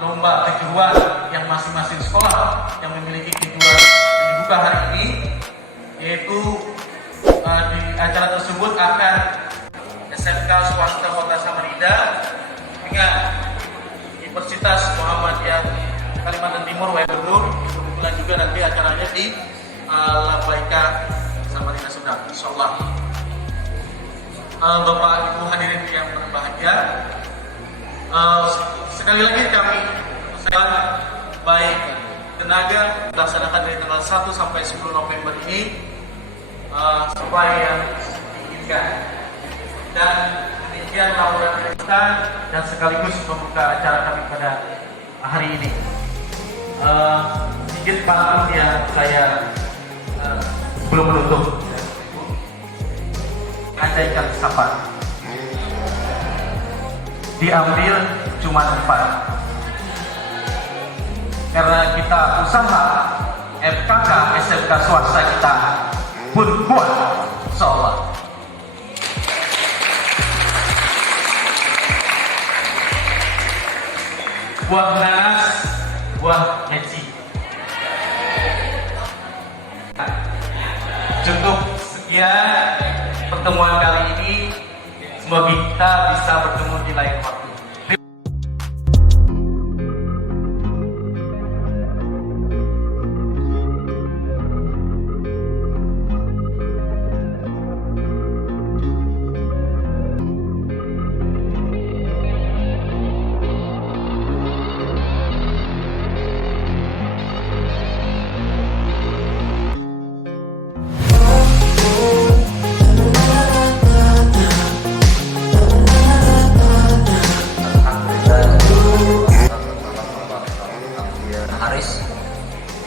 lomba kejuruan yang masing-masing sekolah yang memiliki kejuruan yang dibuka hari ini, yaitu di acara tersebut akan SMK Swasta Kota Samarinda dengan Universitas Muhammadiyah Kalimantan Timur Wailunur. Kebetulan juga nanti acaranya di Lomba Samarinda Sunda, insyaallah. Bapak Ibu hadirin yang berbahagia, sekali lagi kami baik tenaga dilaksanakan dari tanggal 1 sampai 10 November ini sesuai yang diinginkan. Dan demikian laporan kita dan sekaligus membuka acara kami pada hari ini. Sedikit pantun yang saya belum menutup. Andaikan sapa diambil cuma 4. Karena kita usaha, FKK SMK Swasta kita pun kuat, insyaallah. Buah nanas, buah heci. Cukup sekian pertemuan kali ini. Semoga kita bisa bertemu di lain waktu.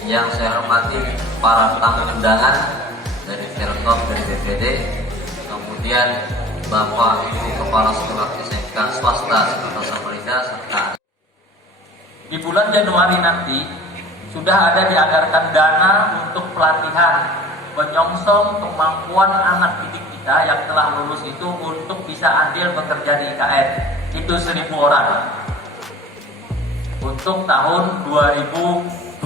Yang saya hormati para tamu undangan dari Telkom, dari BPD, kemudian Bapak Ibu Kepala Sekolah SMK Swasta Kota Samarinda, serta di bulan Januari nanti sudah ada dianggarkan dana untuk pelatihan menyongsong kemampuan anak didik kita yang telah lulus itu untuk bisa andil bekerja di IKN. Itu 1.000 orang untuk tahun 2023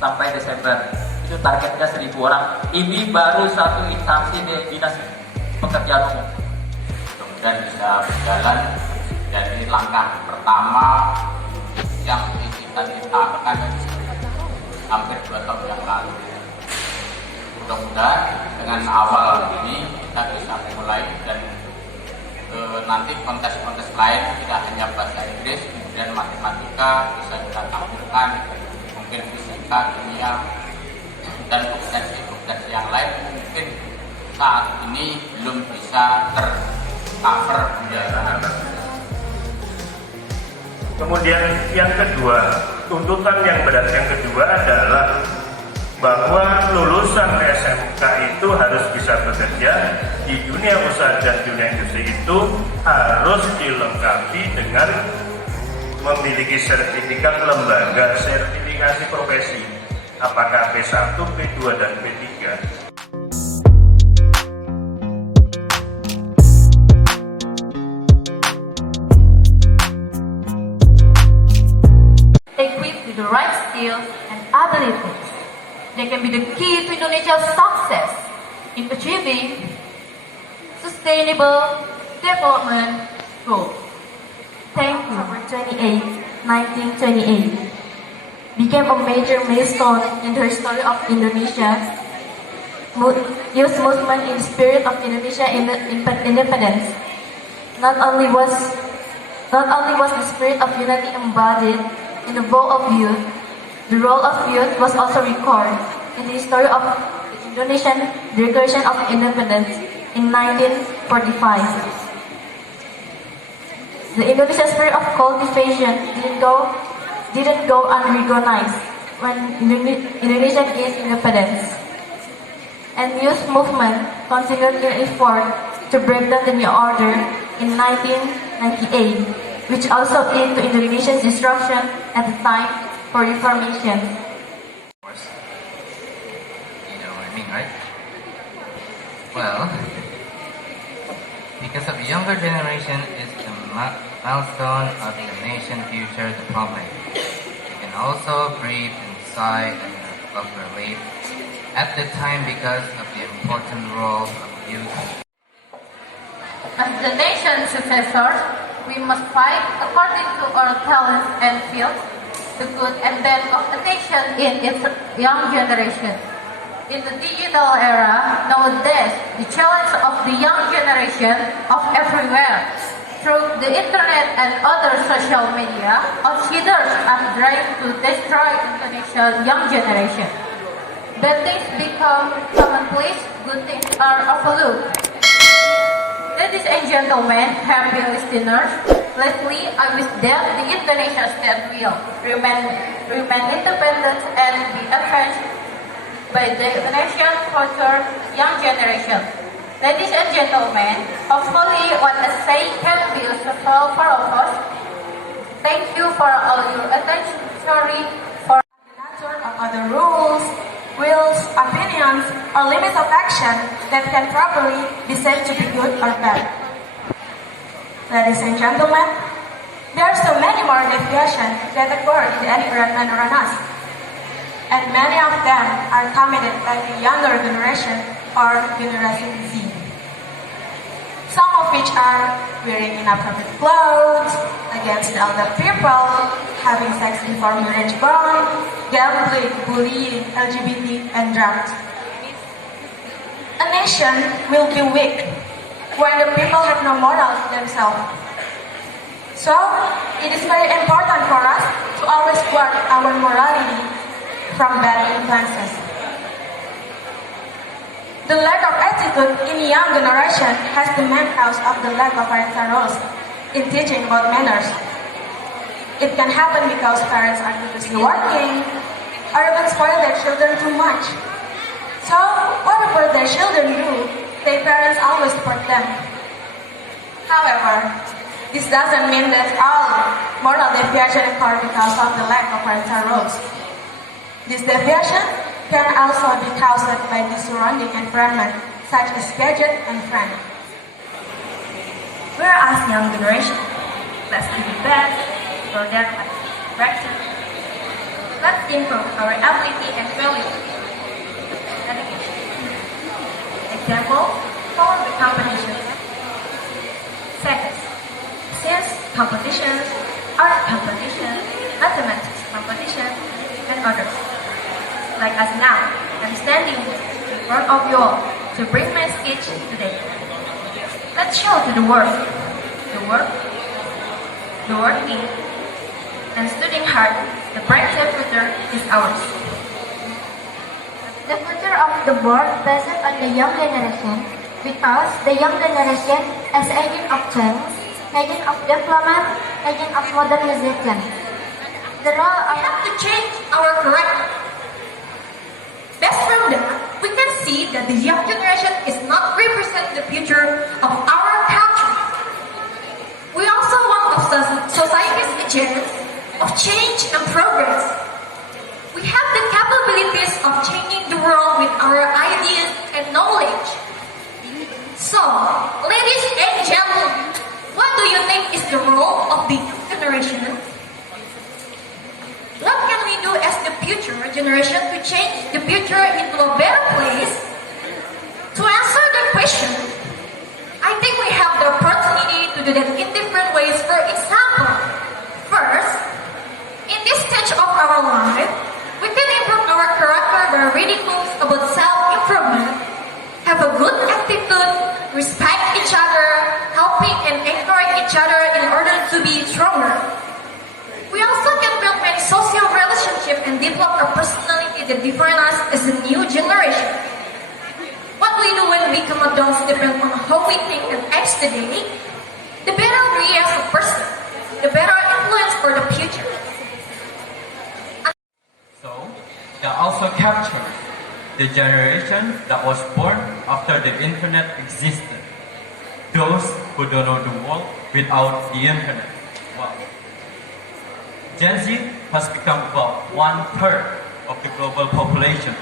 sampai Desember. Itu targetnya 1.000 orang. Ini baru satu instansi di Dinas Pekerjaan Umum. Kemudian bisa berjalan, dan ini langkah pertama yang kita ciptakan hampir 2 tahun yang lalu. Mudah-mudahan dengan awal ini kita bisa mulai, dan nanti kontes-kontes lain tidak hanya bahasa Inggris, kemudian matematika bisa kita tampilkan, mungkin fisika, kimia, dan kompetensi yang lain mungkin saat ini belum bisa tercover pembiayaan. Kemudian yang kedua, tuntutan yang berat yang kedua adalah bahwa lulusan SMK itu harus bisa bekerja di dunia usaha dan dunia industri. Itu harus dilengkapi dengan memiliki sertifikat lembaga sertifikasi profesi, apakah P1, P2, dan P3. Equipped with the right skills and abilities, they can be the key to Indonesia's success in achieving sustainable development goals. Thank you. October 28, 1928 became a major milestone in the history of Indonesia. Youth movement in the spirit of Indonesia independence. Not only was the spirit of unity embodied in the vow of youth, the role of youth was also recorded in the history of the Indonesian Declaration of Independence in 1945. The Indonesian spirit of cultivation didn't go unrecognized when Indonesia gained independence, and youth movement continued their effort to break down the new order in 1998, which also led to Indonesia's destruction at the time for reformation. you know what I mean, right? Well, because of younger generation is the milestone of the nation's future development. You can also breathe and sigh and of relief at the time because of the important role of youth. As the nation's successors, we must fight according to our talents and fields, the good and bad of the nation in its young generation. In the digital era, nowadays, the challenge of the young generation of everywhere, through the internet and other social media, considers as trying to destroy Indonesia's young generation. Bad things become commonplace, good things are overlooked. Ladies and gentlemen, happy listeners, lastly, I wish that the Indonesian state will remain independent and be advanced by the Indonesian future young generation. Ladies and gentlemen, hopefully what I say can be useful for all of us. Thank you for all your attention. Sorry for the nature of other rules, wills, opinions, or limits of action that can properly be said to be good or bad. Ladies and gentlemen, there are so many more deviations that occur in the environment around us, and many of them are committed by the younger generation or Generation Z. Some of which are wearing inappropriate clothes, against elder people, having sex before marriage bond, gambling, bullying, LGBT, and drugs. A nation will be weak when the people have no morals themselves. So, it is very important for us to always guard our morality from bad influences. The lack of attitude in young generation has the main cause of the lack of parental roles in teaching about manners. It can happen because parents are too busy working or even spoil their children too much. So, whatever their children do, their parents always support them. However, this doesn't mean that all moral deviation occur because of the lack of parental roles. This deviation can also be caused by the surrounding environment, such as gadget and friends. Whereas young generation, let's do the best for their direction. Let's improve our ability and value. Education. Example, for the competition. Second, science competitions, art competition, mathematics competition, and others. Like us now, I'm standing in front of you all to bring my speech today. Let's show to the world, working, and studying hard, the bright future is ours. The future of the world based on the young generation, because the young generation is agent of change, agent of development, agent of modernization. The role of we have to change our character. Best from that, we can see that the young generation is not representing the future of our country. We also want of the society's agents of change and progress. We have the capabilities of changing the world with our ideas and knowledge. So, ladies and gentlemen, what do you think is the role of the young generation? What can we do as the future generation to change the future into a better place? To answer the question, I think we have the opportunity to do that in different ways. For example, first, in this stage of our life, we can improve our character by reading books about self-improvement, have a good attitude, respect each other, helping and encourage each other in order to be stronger. We also can build many social relationships and develop a personality that defines us as a new generation. What we do when we become adults depends on how we think and act today. The better we as a person, the better influence for the future. So, that also captures the generation that was born after the internet existed. Those who don't know the world without the internet. Wow. Gen Z has become about 1/3 of the global population.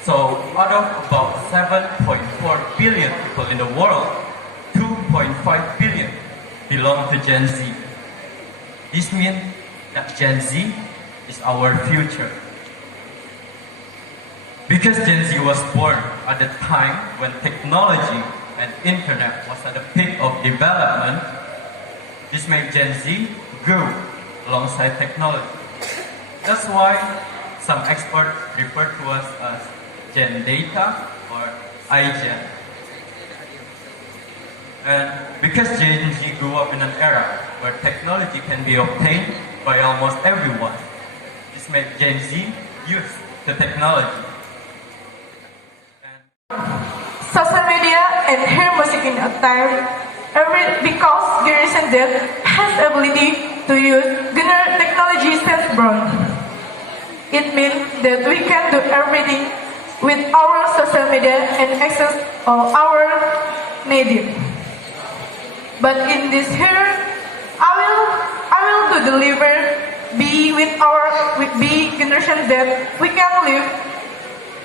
So, out of about 7.4 billion people in the world, 2.5 billion belong to Gen Z. This means that Gen Z is our future. Because Gen Z was born at the time when technology and internet was at the peak of development, this made Gen Z grow alongside technology. That's why some experts refer to us as Gen Data or iGen. And because Gen Z grew up in an era where technology can be obtained by almost everyone, this made Gen Z use the technology. Social media and hear music in a time because Generation Z has ability to use technology since birth. It means that we can do everything with our social media and access all our media. But in this here, I will to deliver with Generation Z we can live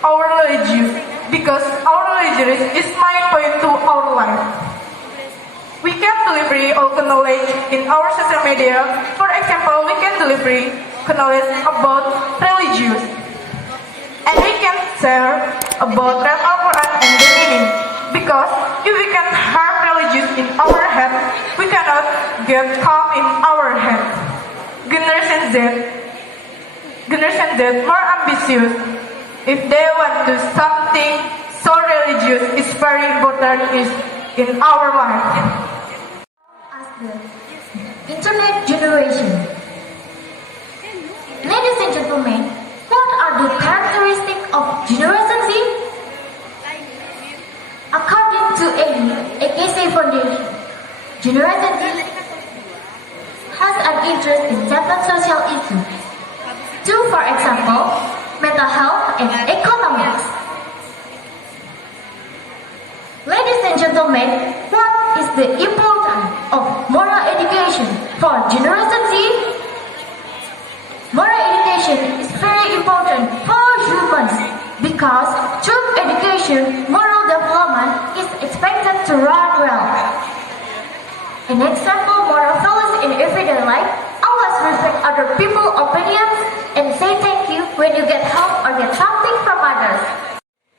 our religion because our religion is my point to our life. We can deliver all the knowledge in our social media. For example, we can deliver knowledge about religion. And we can share about read Al-Quran and the meaning. Because if we can have religion in our head, we cannot get calm in our head. Generation Z more ambitious. If they want to do something so religious, it's very important in our life. As the Internet generation. Ladies and gentlemen, what are the characteristics of Generation Z? According to FKK Foundation, Generation Z has an interest in several social issues. Two, for example, mental health and economics. Ladies and gentlemen, what is the importance of moral education for Generation Z? Moral education is very important for humans because through education, moral development is expected to run well. An example, moral values in everyday life always respect other people's opinions and say thank you when you get help or get something from others.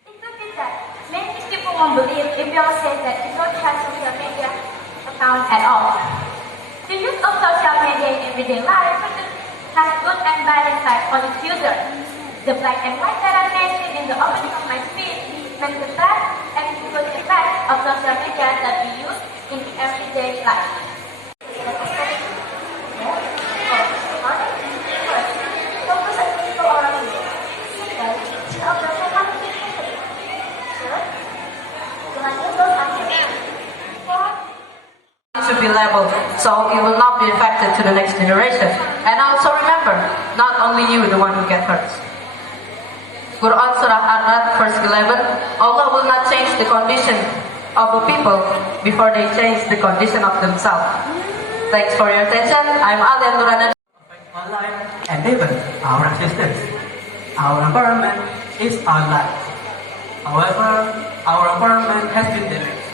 The truth is that many people won't believe if you all say that you don't have social media account at all. The use of social media in everyday life has good and bad effects on its user. The black and white that I mentioned in the opening of my speech makes the bad and good effects of social media that we use in everyday life. Should be labeled so it will not be affected to the next generation. And also remember, not only you the one who get hurt. Quran Surah Ar-Ra'd verse 11, Allah will not change the condition of the people before they change the condition of themselves. Thanks for your attention. I'm Alia Nurana. Our life and even our existence. Our environment is our life. However, our environment has been damaged,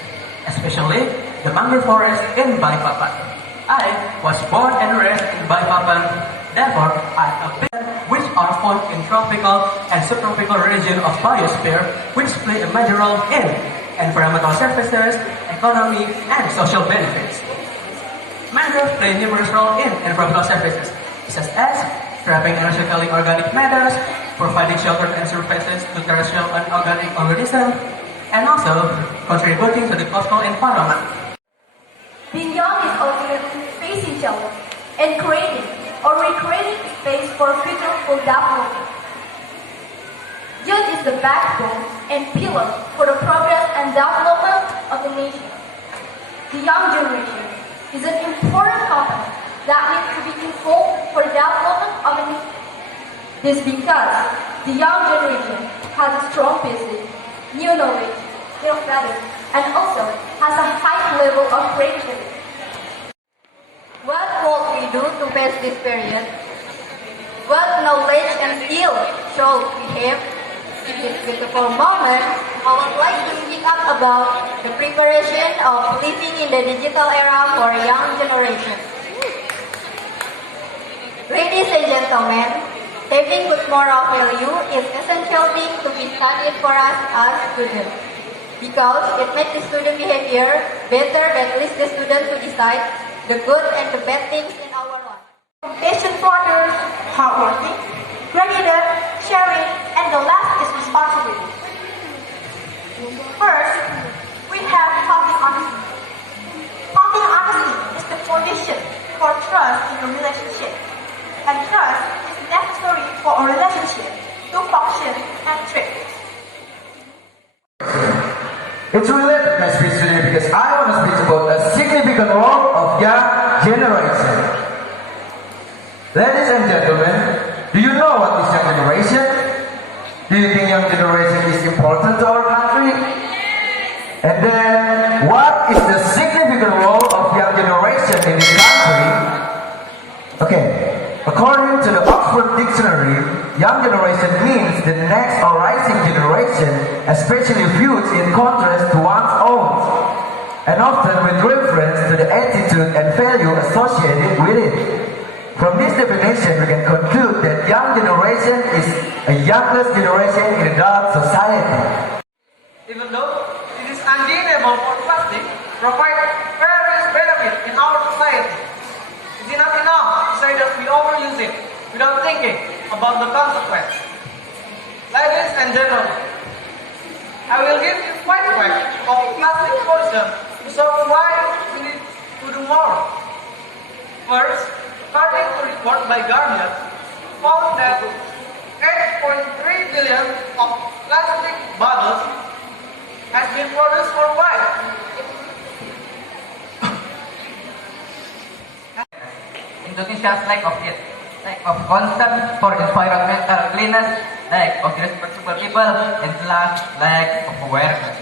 especially the mangrove forest in Balikpapan. I was born and raised in Balikpapan, therefore I appear which are found in tropical and subtropical region of biosphere, which play a major role in environmental services, economy, and social benefits. Mangroves play numerous roles in environmental services, such as trapping and recycling organic matters, providing shelter and services to terrestrial and organic organisms, and also contributing to the coastal environment. Being young is ultimately facing challenge and creating or recreating space for future full development. Youth is the backbone and pillar for the progress and development of the nation. The young generation is an important component that needs to be involved for the development of a nation. This because the young generation has a strong business, new knowledge, new values, and also has a high level of creativity. What will we do to face this period? What knowledge and skill should we have? In this beautiful moment, I would like to speak up about the preparation of living in the digital era for young generation. Ladies and gentlemen, having good moral value is essential thing to be studied for us as students, because it makes the student behavior better but leads the student to decide the good and the bad things in our life. Compassion for others, hardworking, gratitude, sharing, and the last is responsibility. First, we have talking honesty. Talking honesty is the foundation for trust in a relationship, and trust is necessary for a relationship to function and thrive. It's related my speech today because I want to speak about a significant role of young generation. Ladies and gentlemen, do you know what is young generation? Do you think young generation is important to our country? And then, what is the significant role of young generation in this country? Okay, according to the Oxford Dictionary, young generation means the next or rising generation, especially viewed in contrast to one's own, and often with reference to the attitude and value associated with it. From this definition, we can conclude that young generation is a youngest generation in adult society. Even though it is undeniable for plastic provide various benefits in our society, it is not enough to say that we overuse it without thinking about the consequence. Ladies and gentlemen, I will give you 5 facts of plastic pollution to show why we need to do more. First, according to report by Guardian, found that 8.3 billion of plastic bottles has been produced worldwide. Indonesia's lack of it, lack of concern for environmental cleanness, lack of responsible people, and lack of awareness.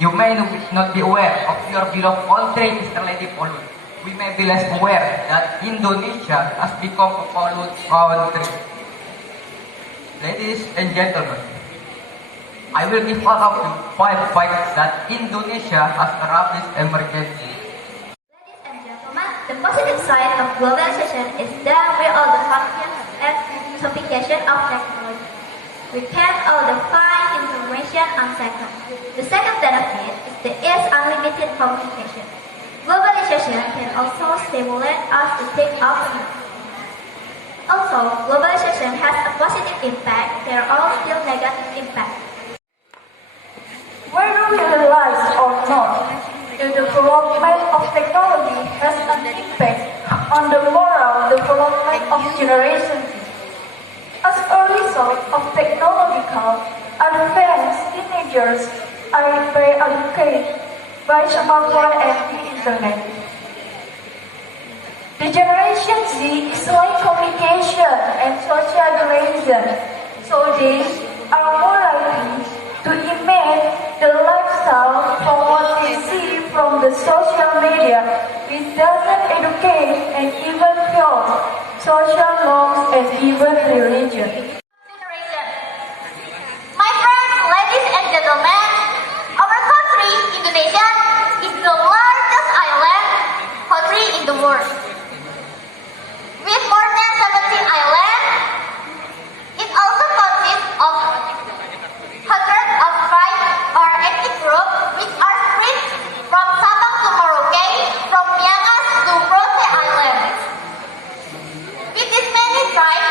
You may not be aware of your beloved country is already polluted. We may be less aware that Indonesia has become a polluted country. Ladies and gentlemen, I will give all of you 5 facts that Indonesia has a rapid emergency. Ladies and gentlemen, the positive side of globalization is that we all the function and sophistication of technology. We can all find information on seconds. The second benefit is the unlimited communication. Globalization can also stimulate us to think openly. Also, globalization has a positive impact. There are still negative impacts. Whether we realize or not, the development of technology has an impact on the moral development of generations. As a result of technological advance, teenagers are very educated by smartphone and the internet. The Generation Z is like communication and socialization, so they are more likely to imitate the lifestyle from what they see from the social media, which doesn't educate and even fuel social norms and even religion. My friends, ladies and gentlemen, our country, Indonesia, is the largest island country in the world. With more than 17 islands, it also consists of hundreds of tribes or ethnic groups which are spread from Sabang to Merauke, from Miangas to Bronte Island. With these many tribes,